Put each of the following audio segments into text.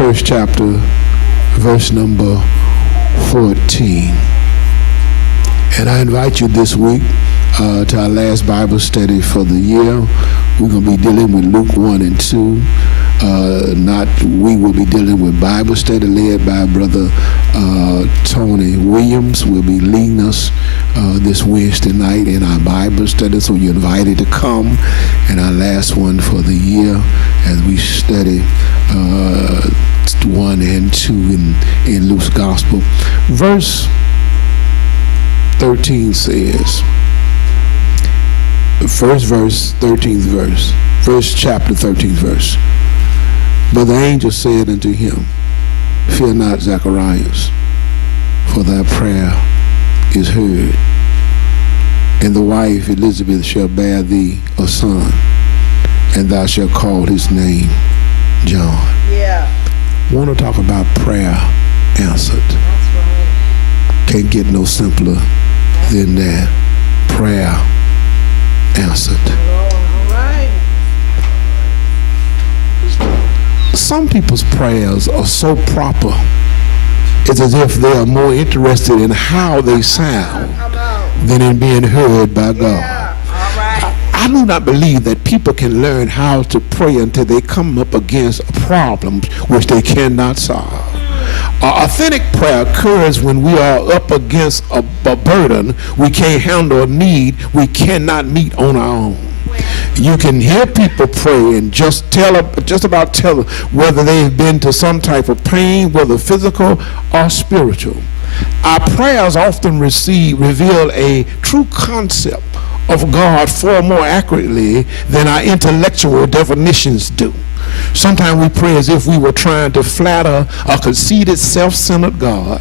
first chapter, verse number 14. And I invite you this week to our last Bible study for the year. We're going to be dealing with Luke 1 and 2. We will be dealing with Bible study led by Brother Tony Williams. Will be leading us this Wednesday night in our Bible study, so you're invited to come. And our last one for the year as we study 1 and 2 in Luke's Gospel. Verse 13 says, first verse, 13th verse, first chapter, 13th verse. But the angel said unto him, Fear not, Zacharias, for thy prayer is heard, and the wife Elizabeth shall bear thee a son, and thou shalt call his name John. Yeah. Want to talk about prayer answered. That's right. Can't get no simpler than that. Prayer answered. All right. Some people's prayers are so proper, it's as if they are more interested in how they sound than in being heard by God. Yeah. All right. I do not believe that people can learn how to pray until they come up against a problem which they cannot solve. Authentic prayer occurs when we are up against a burden we can't handle, a need we cannot meet on our own. You can hear people pray and just about tell whether they've been to some type of pain, whether physical or spiritual. Our prayers often reveal a true concept of God far more accurately than our intellectual definitions do. Sometimes we pray as if we were trying to flatter a conceited, self-centered God,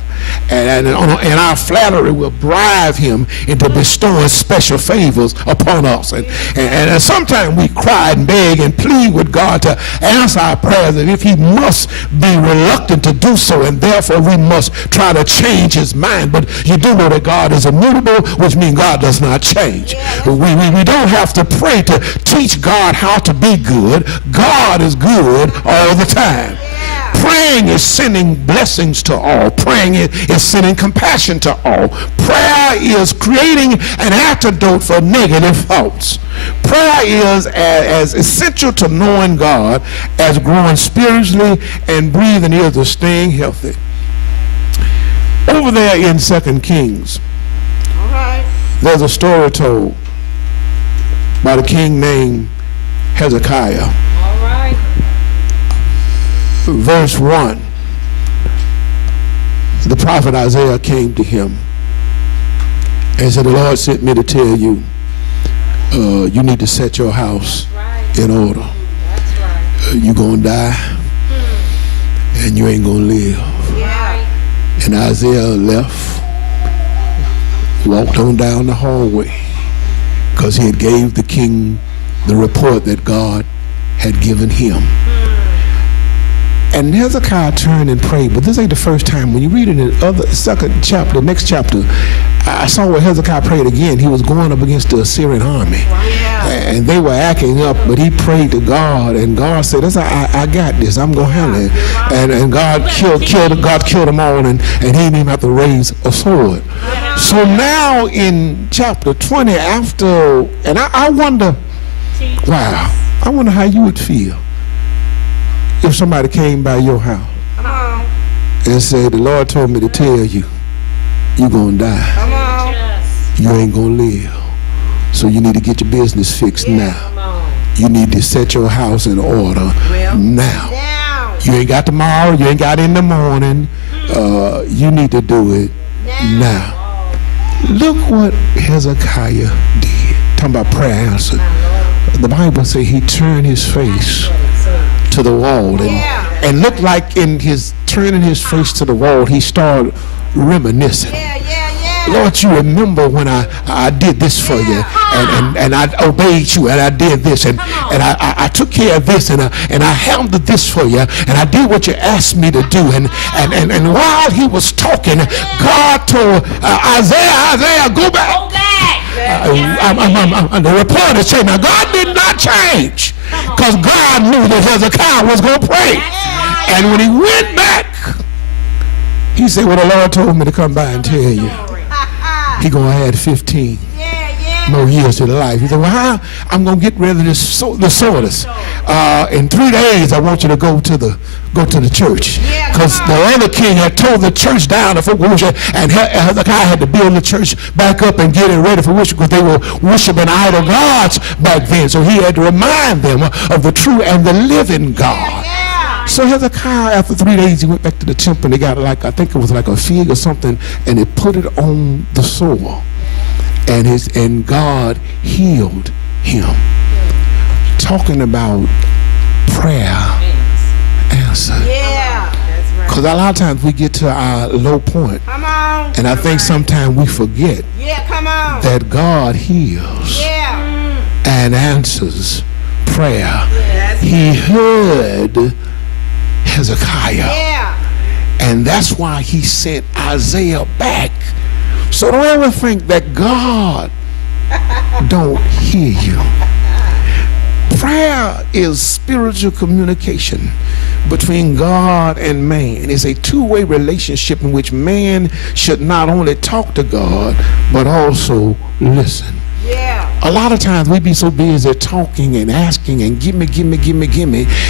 and our flattery will bribe him into bestowing special favors upon us. And sometimes we cry and beg and plead with God to answer our prayers as if he must be reluctant to do so, and therefore we must try to change his mind. But you do know that God is immutable, which means God does not change. We don't have to pray to teach God how to be good. God is good all the time. Praying is sending blessings to all. Praying is sending compassion to all. Prayer is creating an antidote for negative thoughts. Prayer is as essential to knowing God as growing spiritually and breathing is to staying healthy. Over there in 2 Kings, there's a story told by a king named Hezekiah. Verse 1, the prophet Isaiah came to him and said, the Lord sent me to tell you, you need to set your house in order. You're going to die and you ain't going to live. And Isaiah left, walked on down the hallway because he had gave the king the report that God had given him. And Hezekiah turned and prayed, but this ain't the first time. When you read it in the next chapter, I saw where Hezekiah prayed again. He was going up against the Assyrian army, and they were acting up, but he prayed to God, and God said, I got this, I'm going to handle it. And God killed them all, and he didn't even have to raise a sword. So now in chapter 20, and I wonder, wow, I wonder how you would feel if somebody came by your house and said, the Lord told me to tell you, you're going to die. You ain't going to live. So you need to get your business fixed now. You need to set your house in order now. You ain't got tomorrow. You ain't got in the morning. You need to do it now. Look what Hezekiah did. Talking about prayer answered. The Bible says he turned his face to the wall, and looked like in his turning his face to the wall, he started reminiscing. Lord, you remember when I did this for you, and I obeyed you, and I did this, and I took care of this, and I handled this for you, and I did what you asked me to do. And while he was talking, God told Isaiah, go back. The reporter said, now God did not change, because God knew that Hezekiah was going to pray. And when he went back, he said, well, the Lord told me to come by and tell you. He gonna add 15 more years to the life. He said, well, how? I'm gonna get rid of the soreness. In 3 days, I want you to go to the church, because the other king had told the church down for worship, and Hezekiah had to build the church back up and get it ready for worship, because they were worshiping idol gods back then. So he had to remind them of the true and the living God. So Hezekiah, after 3 days, he went back to the temple, and they got I think it was like a fig or something, and they put it on the sore, and God healed him. Talking about prayer answered. Yeah. That's right. Because a lot of times we get to our low point, Come on. and I think sometimes we forget Come on. that God heals and answers prayer. He heard Hezekiah, and that's why he sent Isaiah back. So don't ever think that God don't hear you. Prayer is spiritual communication between God and man. It's a two-way relationship in which man should not only talk to God, but also listen. A lot of times we be so busy talking and asking and give me,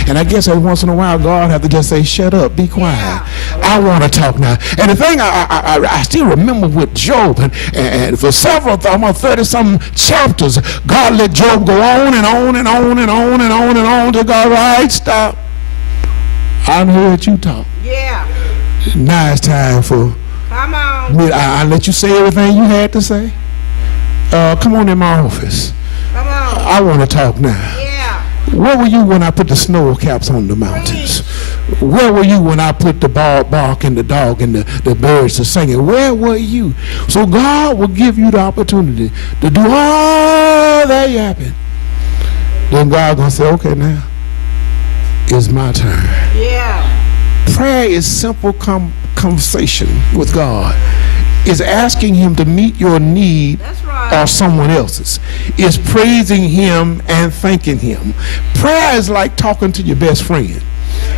and I guess every once in a while God have to just say, shut up, be quiet. I want to talk now. And the thing I still remember with Job, and for several, almost 30-some chapters, God let Job go on and on and on and on and on and on till God, right, stop. I heard you talk. Now it's time for me. I let you say everything you had to say. Come on in my office. I want to talk now. Where were you when I put the snow caps on the mountains? Where were you when I put the bark and the dog and the birds to singing? Where were you? So God will give you the opportunity to do all that yapping. Then God gonna say, okay, now it's my turn. Prayer is simple conversation with God. Is asking him to meet your need or someone else's. Is praising him and thanking him. Prayer is like talking to your best friend.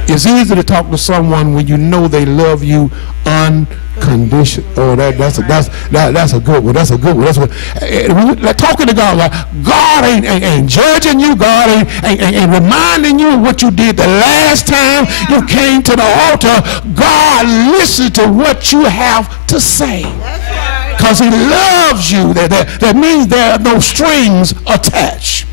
It's easy to talk to someone when you know they love you unconditional. Oh, that's a good one. That's a good one. Like talking to God, like God ain't judging you. God ain't reminding you of what you did the last time you came to the altar. God listens to what you have to say. Because he loves you. That means there are no strings attached.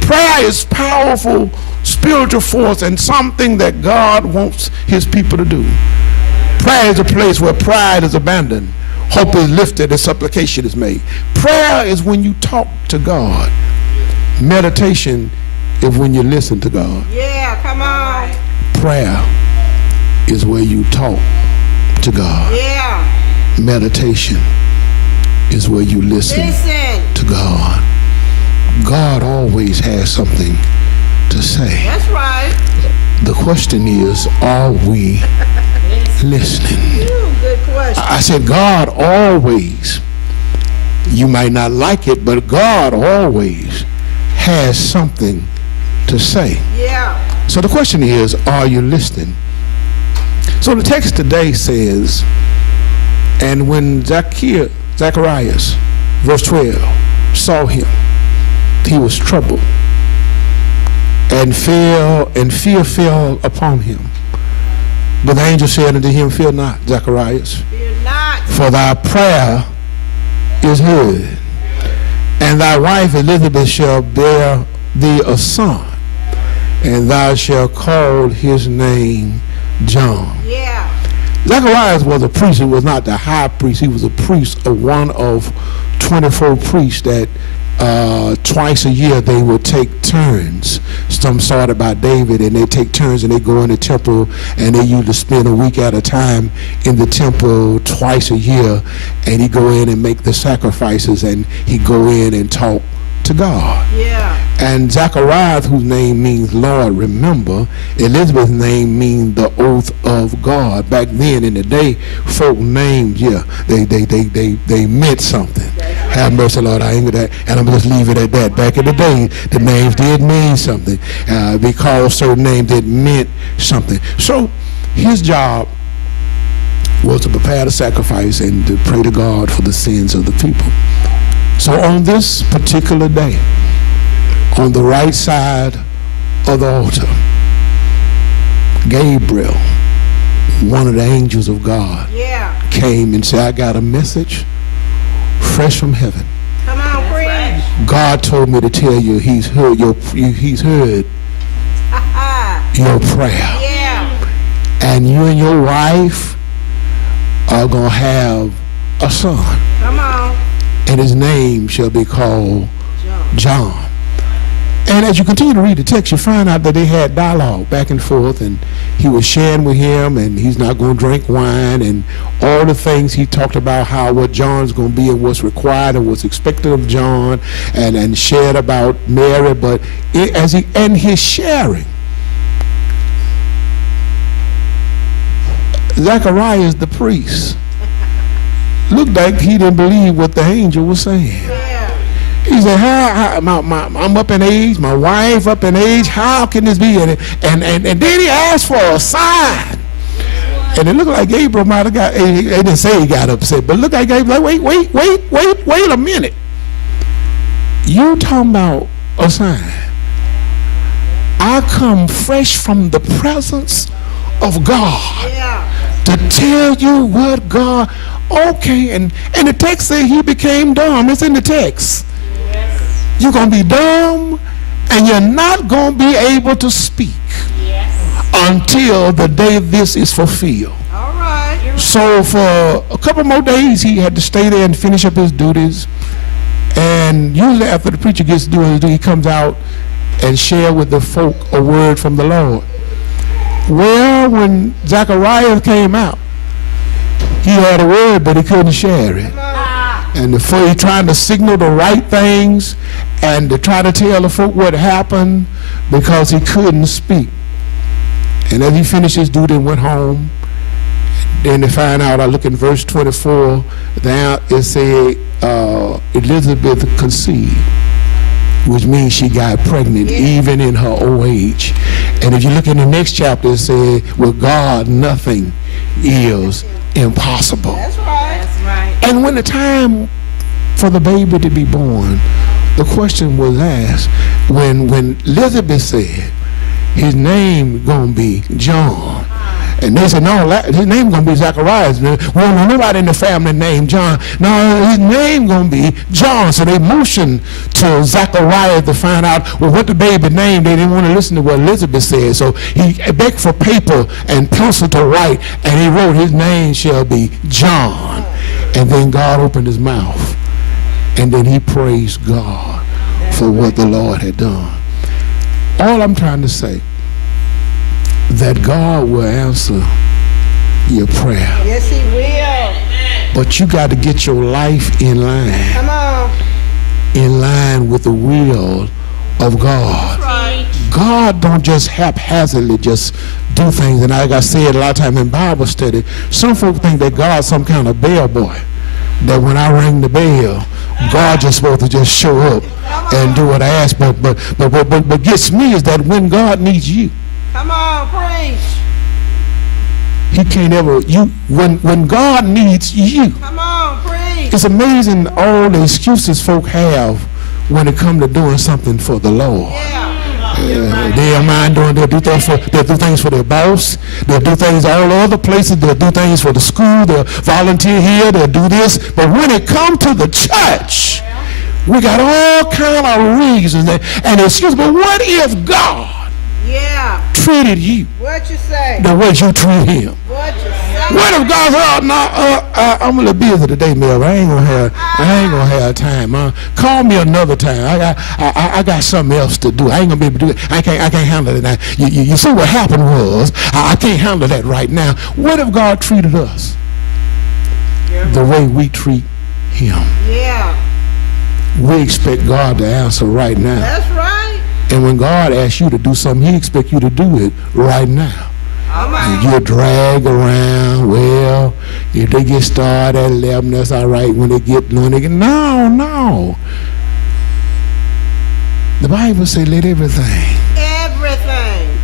Prayer is powerful spiritual force and something that God wants his people to do. Prayer is a place where pride is abandoned, hope is lifted, and supplication is made. Prayer is when you talk to God. Meditation is when you listen to God. Come on. Prayer is where you talk to God. Meditation is where you listen to God. God always has something to say. That's right. The question is, are we listening? Good question. I said God always, you might not like it, but God always has something to say. So the question is, are you listening? So the text today says, and when Zacharias, verse 12, saw him, he was troubled, and fear fell upon him. But the angel said unto him, fear not, Zacharias, for thy prayer is heard, and thy wife Elizabeth shall bear thee a son, and thou shalt call his name John. Zacharias was a priest. He was not the high priest. He was a priest of one of 24 priests that twice a year they would take turns. Some started by David, and they take turns and they go in the temple, and they usually spend a week at a time in the temple twice a year, and he go in and make the sacrifices, and he go in and talk to God. And Zacharias, whose name means Lord remember, Elizabeth's name means the oath of of God. Back then in the day, folk names, they meant something. Have mercy, Lord, I ain't with that. And I'm going to just leave it at that. Back in the day, the names did mean something. Because certain names that meant something. So his job was to prepare the sacrifice and to pray to God for the sins of the people. So on this particular day, on the right side of the altar, Gabriel, one of the angels of God, came and said, I got a message fresh from heaven. Come on, preach. God told me to tell you he's heard your prayer. Yeah. And you and your wife are going to have a son. Come on. And his name shall be called John. And as you continue to read the text, you find out that they had dialogue back and forth, and he was sharing with him, and he's not going to drink wine, and all the things he talked about, how what John's going to be and what's required and what's expected of John, and shared about Mary. But as he and his sharing, Zacharias the priest looked like he didn't believe what the angel was saying. He said, I'm up in age, my wife up in age, how can this be? And then he asked for a sign. And it looked like Gabriel might have got, he didn't say he got upset, but it looked like Gabriel, like, wait a minute. You talking about a sign. I come fresh from the presence of God to tell you what God, okay, and the text says he became dumb. It's in the text. You're going to be dumb, and you're not going to be able to speak until the day this is fulfilled. All right. So for a couple more days, he had to stay there and finish up his duties. And usually after the preacher gets doing his duty, he comes out and share with the folk a word from the Lord. Well, when Zacharias came out, he had a word, but he couldn't share it. And before he trying to signal the right things and to try to tell the folk what happened because he couldn't speak. And as he finished his duty and went home, then they find out, I look in verse 24, there it said Elizabeth conceived, which means she got pregnant even in her old age. And if you look in the next chapter, it said, with God, nothing is impossible. That's right. And when the time for the baby to be born, the question was asked, when Elizabeth said, his name gonna be John. And they said, no, his name gonna be Zacharias. Well, nobody in the family named John. No, his name gonna be John. So they motioned to Zacharias to find out, well, what the baby named. They didn't want to listen to what Elizabeth said. So he begged for paper and pencil to write, and he wrote, his name shall be John. And then God opened his mouth, and then he praised God for what the Lord had done. All I'm trying to say, that God will answer your prayer. Yes, he will. But you got to get your life in line. Come on. In line with the will of God. Right. God don't just haphazardly just do things. And like I said a lot of times in Bible study, some folk think that God's some kind of bellboy. That when I ring the bell, God just supposed to just show up and do what I ask. But gets me is that when God needs you, come on, preach. he can't ever, when God needs you, Come on, preach. it's amazing all the excuses folk have when it comes to doing something for the Lord. They don't mind doing, they'll do things for their boss, they'll do things all other places, they'll do things for the school, they'll volunteer here, they'll do this. But when it comes to the church, we got all kind of reasons and excuses. But what if God treated you What you say? the way you treat him? What you say? What if God said, oh, no, I'm a little busy today, Melvin. I ain't gonna have time. Call me another time. I got something else to do. I ain't gonna be able to do it. I can't handle it now. You see what happened was, I can't handle that right now. What if God treated us the way we treat him? Yeah. We expect God to answer right now. That's right. And when God asks you to do something, he expects you to do it right now. All right. You drag around. Well, if they get started at 11, that's all right. When they get no. The Bible says, let everything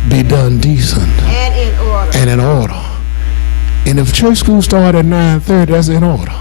be done decent And in order. and in order. And if church school start at 9:30, that's in order.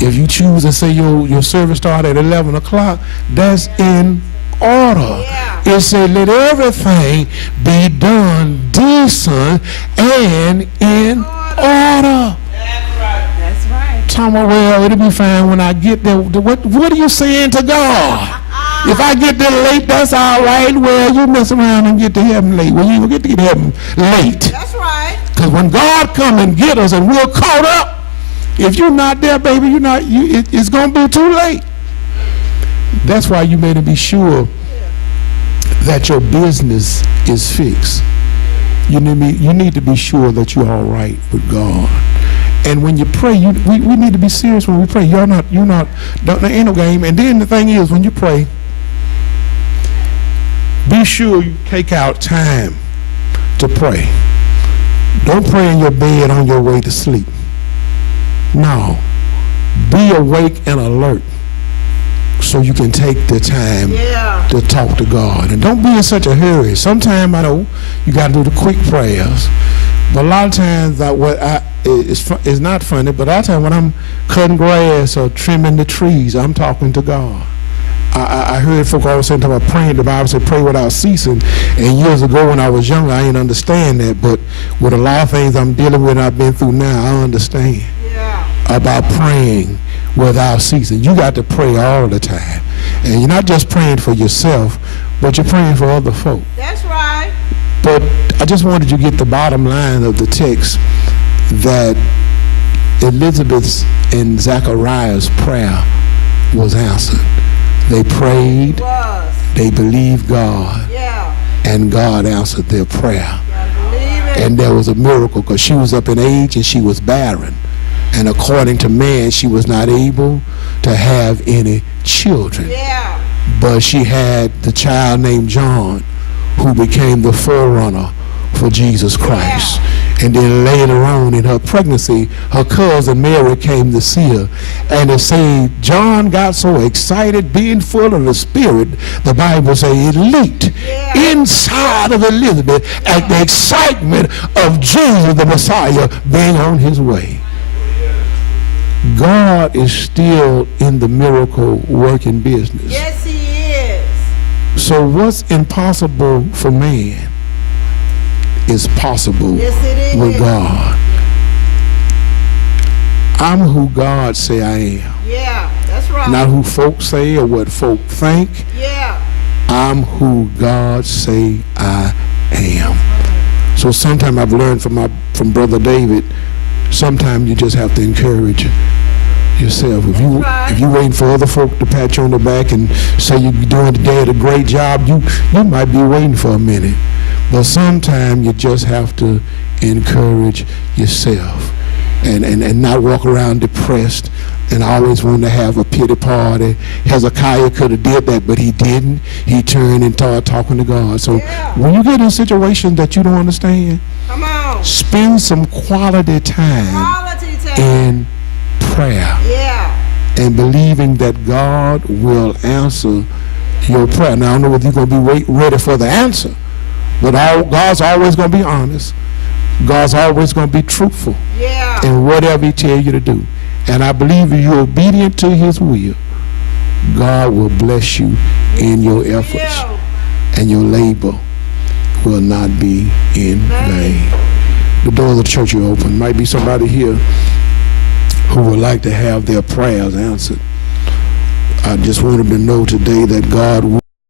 If you choose to say your service start at 11 o'clock, that's in order. Yeah. It said, let everything be done decent and in order. That's right. Tom, well, it'll be fine when I get there. What are you saying to God? If I get there late, that's all right. Well, you mess around and get to heaven late. Well, you will get to heaven late. That's right. Because when God come and get us and we're caught up, if you're not there, baby, it's going to be too late. That's why you better be sure that your business is fixed. You need to be sure that you're all right with God. And when you pray, we need to be serious when we pray. There ain't no game. And then the thing is, when you pray, be sure you take out time to pray. Don't pray in your bed on your way to sleep. No. Be awake and alert so you can take the time to talk to God. And don't be in such a hurry. Sometimes I know you got to do the quick prayers. But a lot of times, it's not funny, but a lot of times when I'm cutting grass or trimming the trees, I'm talking to God. I heard folk always saying about praying. The Bible said pray without ceasing. And years ago when I was younger, I didn't understand that. But with a lot of things I'm dealing with and I've been through now, I understand about praying without ceasing. You got to pray all the time. And you're not just praying for yourself, but you're praying for other folk. That's right. But I just wanted you to get the bottom line of the text, that Elizabeth's and Zachariah's prayer was answered. They prayed, they believed God, and God answered their prayer. And there was a miracle because she was up in age and she was barren. And according to man, she was not able to have any children. But she had the child named John, who became the forerunner for Jesus Christ. And then later on in her pregnancy, her cousin Mary came to see her. And it said John got so excited, being full of the Spirit, the Bible says it leaped inside of Elizabeth at the excitement of Jesus the Messiah being on his way. God is still in the miracle working business. Yes, he is. So what's impossible for man is possible with God. I'm who God say I am. Yeah, that's right. Not who folks say or what folk think. I'm who God say I am. So sometimes I've learned from Brother David, sometimes you just have to encourage yourself. If you waiting for other folk to pat you on the back and say you're doing today a great job, you might be waiting for a minute. But sometimes you just have to encourage yourself and not walk around depressed and always want to have a pity party. Hezekiah could have did that, but he didn't. He turned and started talking to God. So when you get in situations that you don't understand, spend some quality time in prayer and believing that God will answer your prayer. Now, I don't know whether you're going to be ready for the answer, but God's always going to be honest. God's always going to be truthful in whatever he tells you to do. And I believe if you're obedient to his will, God will bless you in your efforts, and your labor will not be in vain. The doors of the church are open. Might be somebody here who would like to have their prayers answered. I just want them to know today that God will